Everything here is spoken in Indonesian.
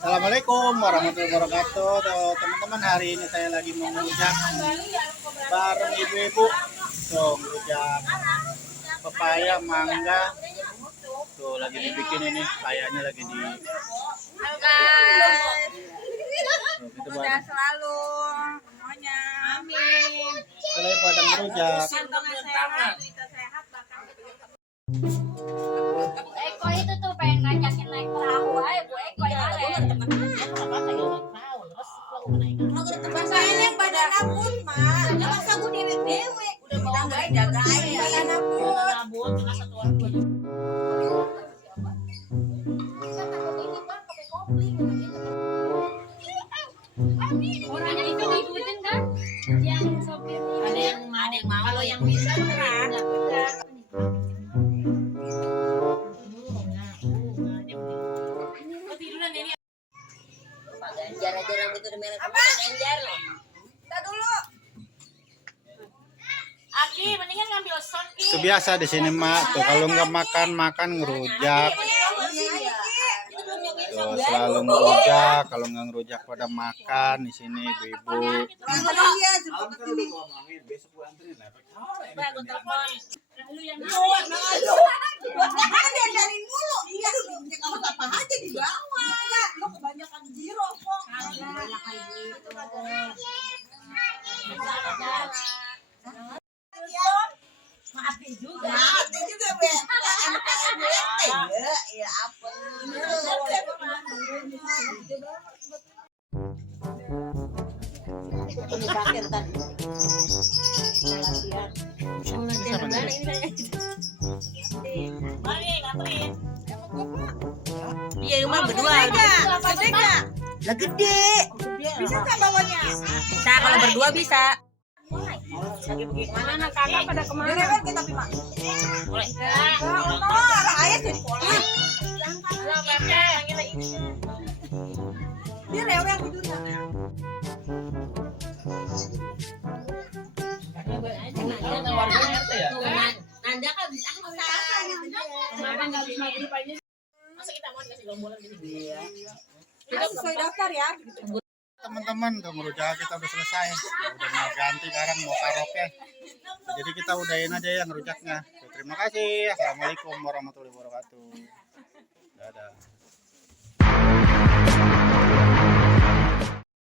Assalamualaikum warahmatullahi wabarakatuh. Tuh, teman-teman, hari ini saya lagi mau ngerujak bareng ibu-ibu. Tuh, ngerujak pepaya, mangga. Tuh, lagi dibikin ini, kayaknya lagi di. Halo guys. Tuh, gitu Semoga selalu semuanya. Amin. Selain pada ngerujak. Kantongnya sehat, kita sehat bahkan. Eko itu tuh pengen ngajakin naik perahu aja Bu Eko ya. Saya yang badan abut mah. Masa gue diri dewe. Udah bawa nggak jagain badan abut. Cuma satu orang dua. Orangnya itu ngikutin kan? Yang sopir Ada yang mau. Kalau yang bisa beneran. Ganjar aja rambut udah merah semua Ganjar loh. Kita dulu. Aki, mendingan ngambil son Ki. Itu biasa di sini mak. Tuh, kalau nggak makan ngerujak. Tuh, selalu ngerujak. Kalau nggak ngerujak pada makan di sini ibu-ibu. Lalu yang Diajarin mulu. Iya, kamu apa aja di bawah. Lo kebanyakan jiro kok. maafin juga. Maafin juga, Be. Ya ampun. Ini pakai tadi. Mari nganterin. Iya, rumah berdua. Gede nggak? Lah gede. Bisa nggak bawanya? Bisa kalau berdua bisa. Mana kakak pada kemana? Direwet kita Bima. Boleh. Orang ayah jadi sekolah. Dia rewel tidurnya. Nanda kan bisa Masa kita mau dikasih gombolan gini? Kita sesuai daftar ya. Teman-teman, tuh ngerujak kita udah selesai. Udah mau ganti sekarang mau karaoke. Jadi kita udahin aja ya ngerujaknya. Terima kasih. Assalamualaikum warahmatullahi wabarakatuh. Dadah.